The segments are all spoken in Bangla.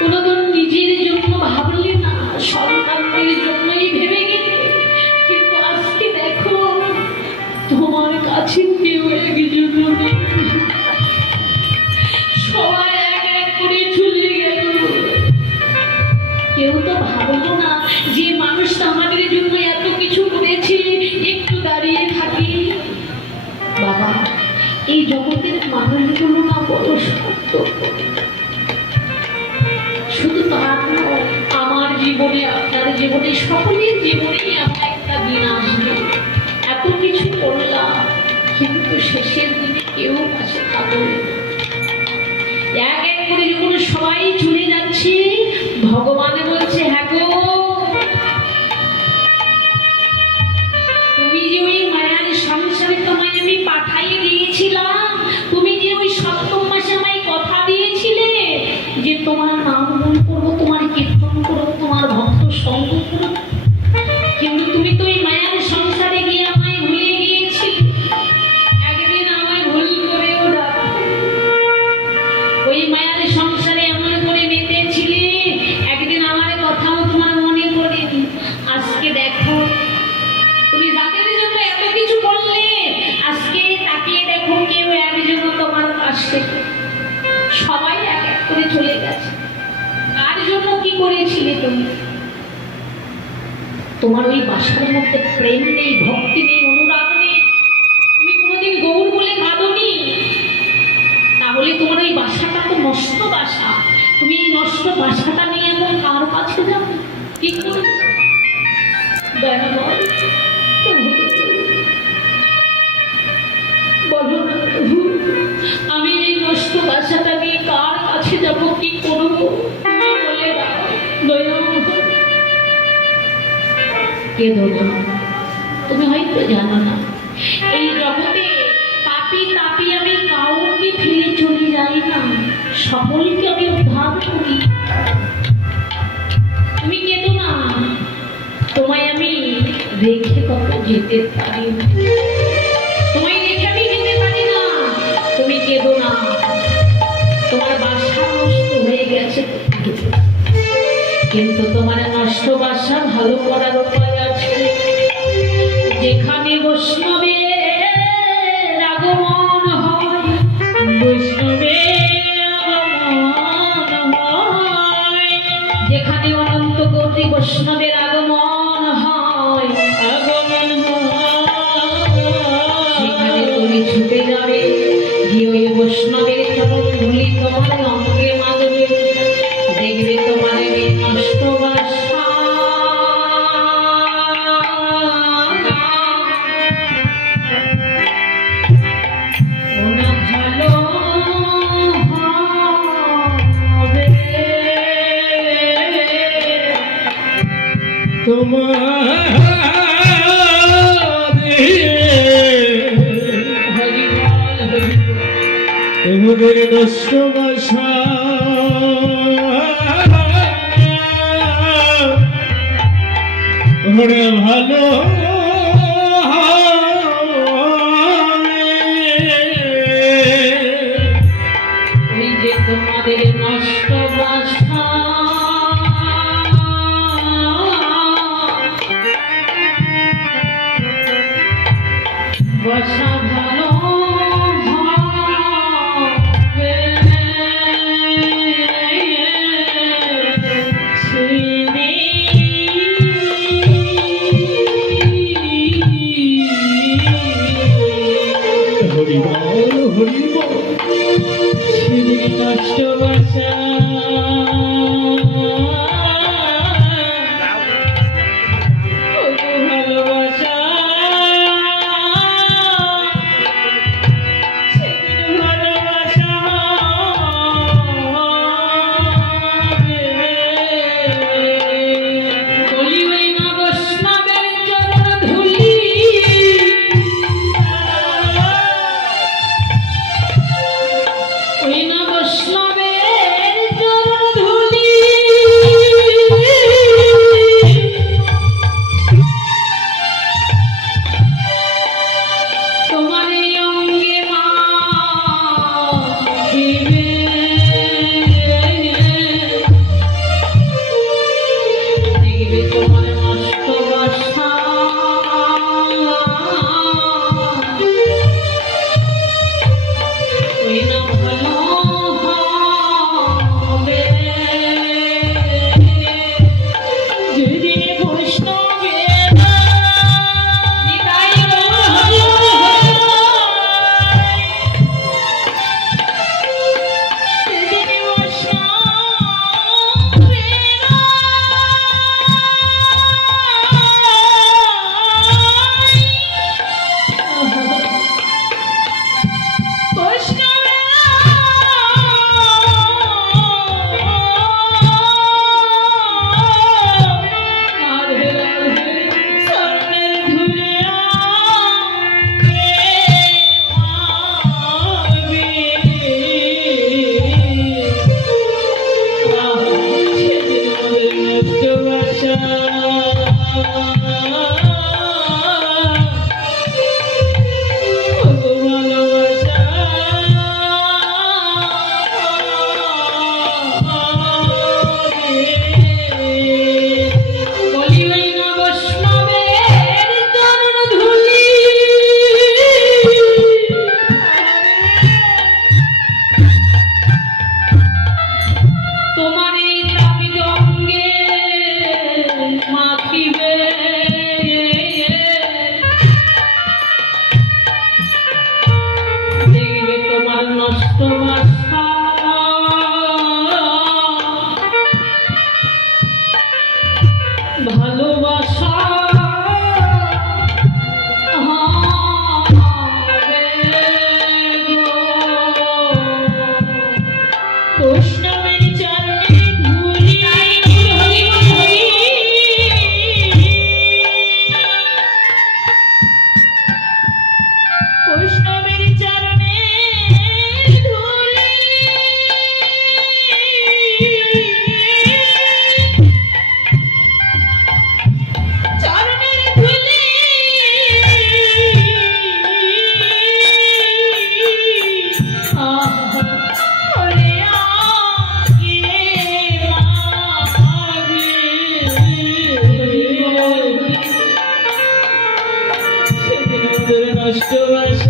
কোনোদিন নিজের জন্য ভাবলে না, সন্তানদের জন্যই ভেবে গেলে। কিন্তু আজকে দেখো, তোমার কাছে কেউ একজন সবাই এক এক করে চলে গেল। কেউ তো ভাবলো না যে মানুষটা আমাদের জন্য এত কিছু করেছে, একটু দাঁড়িয়ে থাকি। বাবা, এই জগতের মানুষগুলো না বড় সত্য। জীবনে আপনার জীবনে, সকলের জীবনেই এমন একটা দিন আসবে। এত কিছু করলাম, কিন্তু শেষের দিনে কেউ পাশে থাকবে এক এক করে যখন সবাই চলে যাচ্ছে, ভগবান বলছে হ্যাঁ গো, তুমি যে ওই মায়ার সংসারে তোমায় আমি পাঠাইয়ে দিয়েছিলাম ওই বাসার মধ্যে প্রেম নেই, ভক্তি নেই, অনুরাগ নেই। তুমি কোনোদিন গৌর বলে কাঁদনি তাহলে তোমার ওই বাসাটা তো নষ্ট বাসা। তুমি এই নষ্ট বাসাটা নিয়ে এখন কার কাছে যাবে? কি করবে? বল। আমি এই নষ্ট বাসাটা নিয়ে কার কাছে যাব, কি করব? তুমি হয়তো জানো না, এই জগতে তাপি তাপি আমি কাউকে ফিরে চলে যাই না। সকলকে আমি উদ্ধার করি। তুমি কেঁদো না, তোমায় আমি রেখে যেতে পারি? তোমায় রেখে আমি যেতে পারি না, তুমি কেঁদো না। তোমার বাসা নষ্ট হয়ে গেছে। কিন্তু তোমার নষ্ট বাসা ভালো করার উপায় যেখানে অনন্ত কোটি বৈষ্ণবের আগমন তোমাদের নষ্ট বাসা ভালো Let's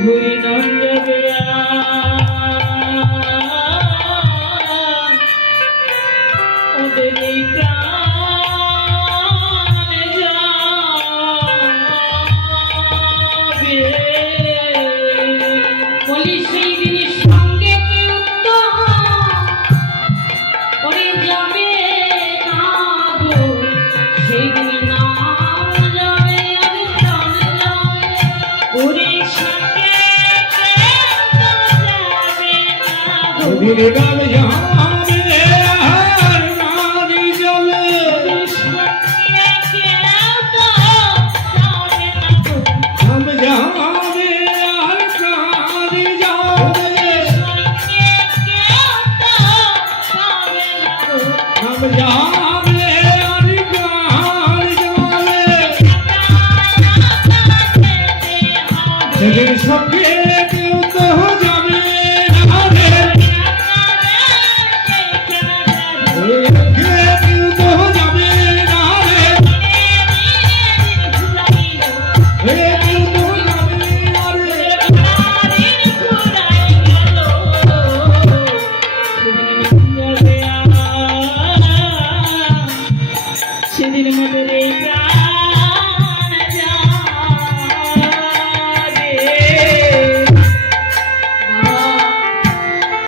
ruim. निलगल यहाँ